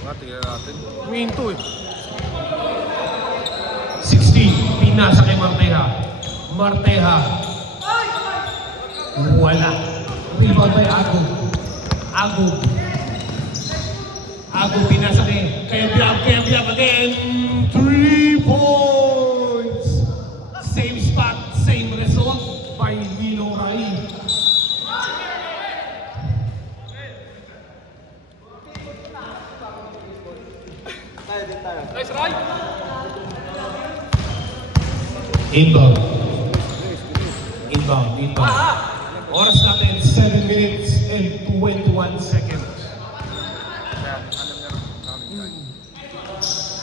Nga, tingnan natin. Minto eh. 16, pinasa kay Marteja. Marteja. Wala. Rebound by Ago. Ago pinasa kay Biab again. 3 points. Same spot, same result by Milo Rai. Nice, Rai! Inbound. Oras natin, 7 minutes and 21 seconds.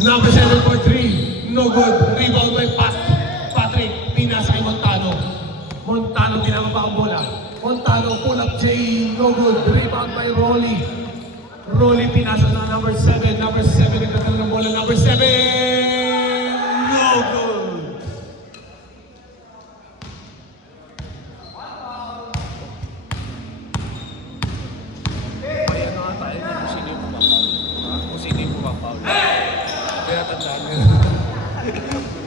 Number 7 for 3. No good. Rebound by Patrick. Pinasa kay Montano. Montano pinababa ang bola. Montano pull up J. No good. Rebound by Rolly. Rolly pinasa na number 7. Number 7 nagtatalo ng bola. Number 7. No good. May ano nga tayo kung sino yung pumapaul. Kung sino yung pumapaul. Kaya tandaan nyo.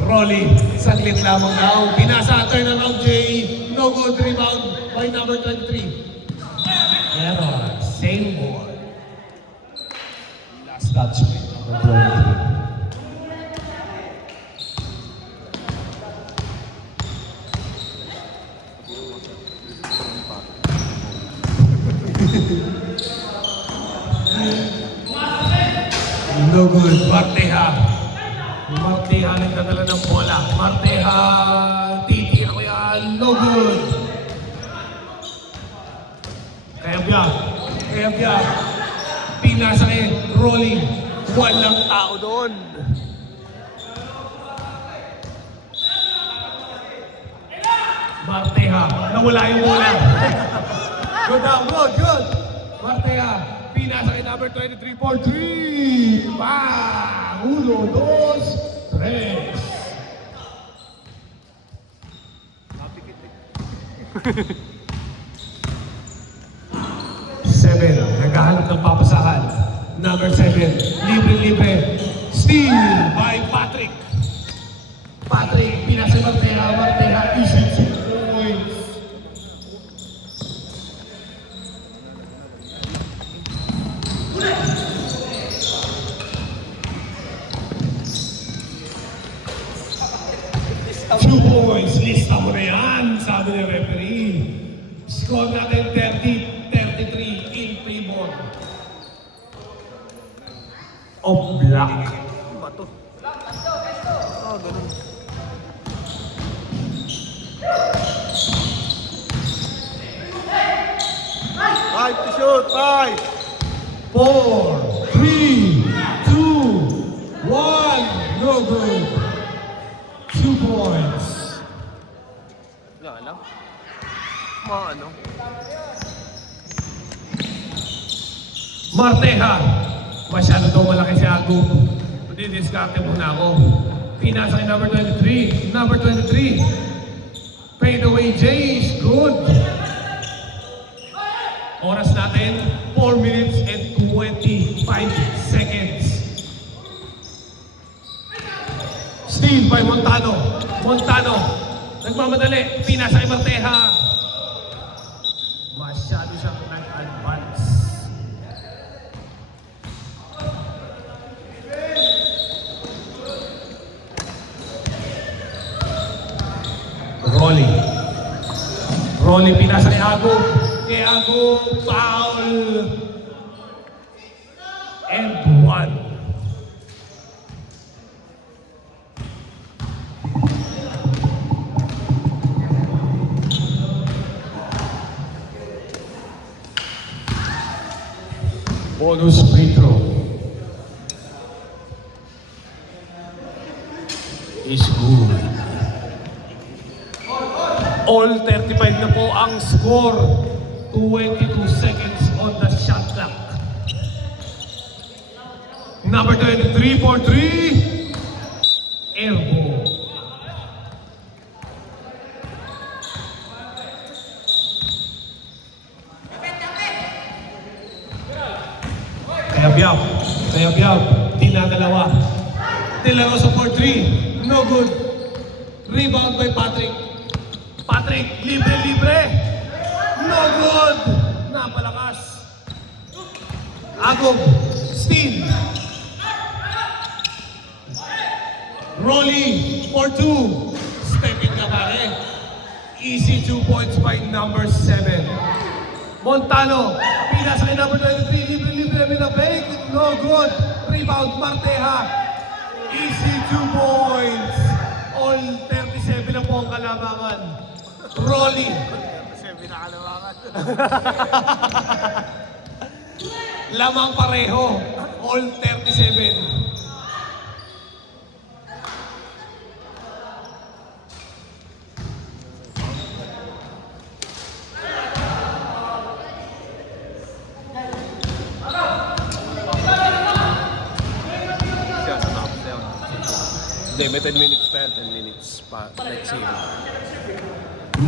Rolly, saglit lamang daw. Pinasa, turn around J. No good. Rebound by number 23. Error. Same ball. Last touch with number 23. No good. Marteja nagdadala ng bola. Marteja, titira ko yan. No good. Kaya Biab. Pinasa kay Rolling. Walang tao doon. Marteja, nawala yung bola. Good. Marteja, pinasa kay number 23 for 3. Bang! 1, 2, 3. Seven, naghahanap ng papasahan. Number 7, libre. Steal by Patrick. Pinasa Marteja, easy 2 points. Two points, lista mo na yan, sabi ni referee. Score natin 30-33 in favor of black. Bato. Ah, ganun. Five to shoot, 5! 4, 3, 2, 1, no good. 2 points. Wala lang. Maano? Marteja, masyado daw malaki si Ago. Didiskarte muna ako. Pinasa kay number 23. Number 23. Fade away J is good. Oras natin, 4 minutes and 25 seconds. Steal by Montano. Nagmamadali. Pinasa kay Marteja. Masyado siyang nag-advance. Rolly pinasa kay Ago. Foul. And 1. Bonus free throw is good. All 35 na po ang score. 22 seconds on the shot clock. Number 23 for 3. Elbow. Kaya Biab. Kaya Biab, dinadalawa. De La Rosa for 3. No good. Rebound by Patrick. Patrick, libre. No good. Napalakas. Agog, steal. Rolly for 2. Stepping ka pare. Easy 2 points by number 7. Montano, pinasa kay number 23. Libre, minabake. No good. Rebound, Marteja. Easy 2 points. All 37 na po ang kalamangan. Rolly. Kasi pinakalamangan. Lamang pareho. All 37. Siya sa top 7. Hindi, may 10 minutes pa yan. 10 minutes pa. Next game.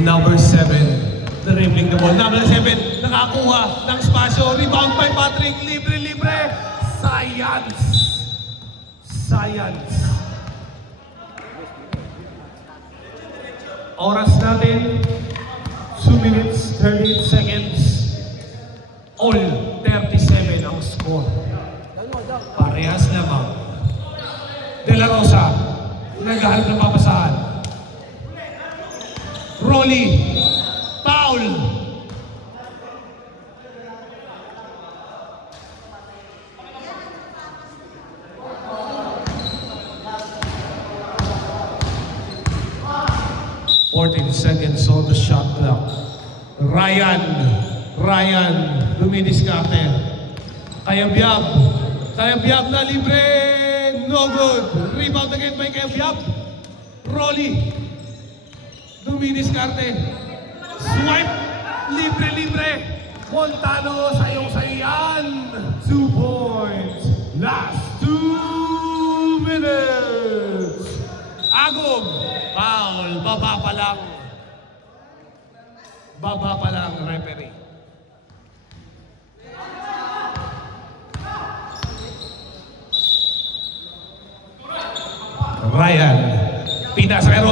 Number 7. Dribbling the ball. Number 7. Nakakuha ng spasyo. Rebound by Patrick. Libre. Science. Oras natin. 2 minutes, 38 seconds. All 37 ang score. Parehas lamang. De La Rosa. Naghahalap ng papasahan. Rolly. Foul. Seconds on the shot clock. Ryan, dumidiskarte. Kaya Biab na libre. No good. Rebound again by Kaya Biab. Rolly. Dumidiskarte. Swipe. Libre. Montano, sayong-sayan. 2 points. Last 2 minutes. Agog. Foul. Baba pa lang, referee. Ryan. Pinasa kay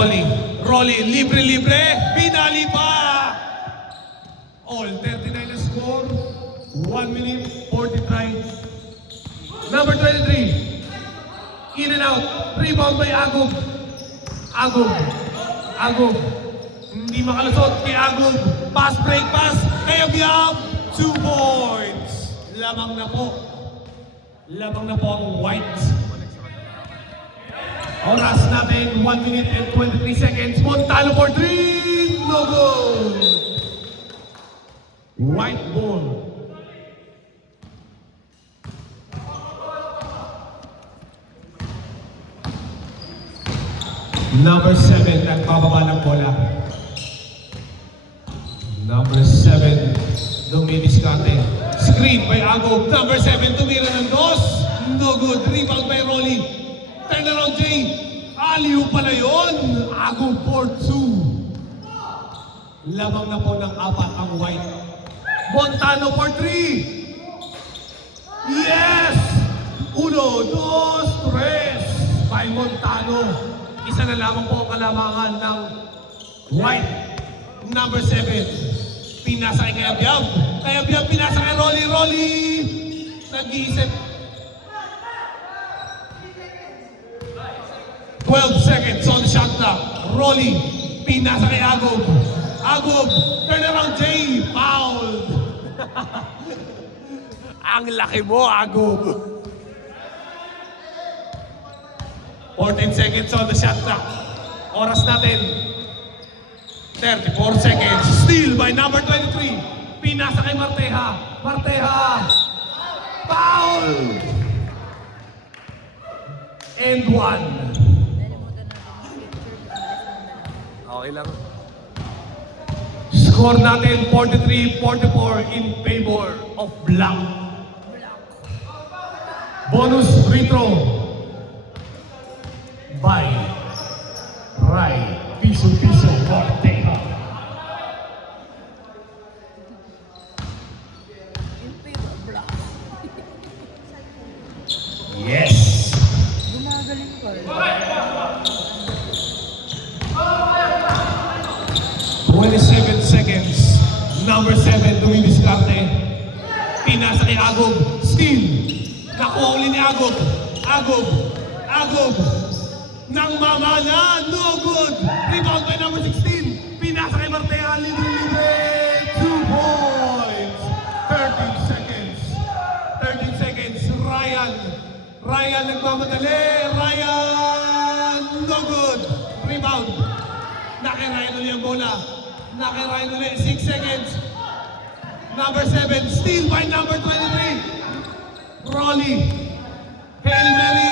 Rolly, libre. Pinali pa. All 39 na score. 1 minute, 43. Number 23. In and out. Rebound by Agog. Hindi makalusot kay Agog. Pass. Kaya Biab. 2 points. Lamang na po ang White. Oras natin, 1 minute and 23 seconds. Montano for 3. No good. White ball. Number 7, nagbababa ng bola. Number 7, dumidiskarte. Screen by Agog. Number 7, tumira ng 2. No good. Rebound by Rolly. Turn around, Jay. Aliw pala yun. Agog for 2. Lamang na po ng 4 ang White. Montano for 3. Yes! 1, 2, 3. By Montano. Isa na lamang po ang kalamangan ng White. Number 7. Pinasa kay Biab. Pinasa kay Rolly. Nag-iisip. 12 seconds on the shot clock. Rolly. Pinasa kay Agog. Turn around, Jay. Foul. Ang laki mo, Agog. 14 seconds on the shot clock. Oras natin. 34 seconds. Steal by number 23. Pinasa kay Marteja. Foul! And 1. Okay lang. Score natin 43-44 in favor of Black. Bonus free throw by Ray Piso Marteja. kay Agob. Steal. Nakuha uli ni Agob. Agob. Nang mamala. No good. Rebound by number 16. Pinasa kay Martea. Libre. 2 points. 13 seconds. 13 seconds. Ryan nagmamadali. Ryan. No good. Rebound. Nakirayan uli ang bola. 6 seconds. Number 7, steal by number 23. Rolly. Hail Mary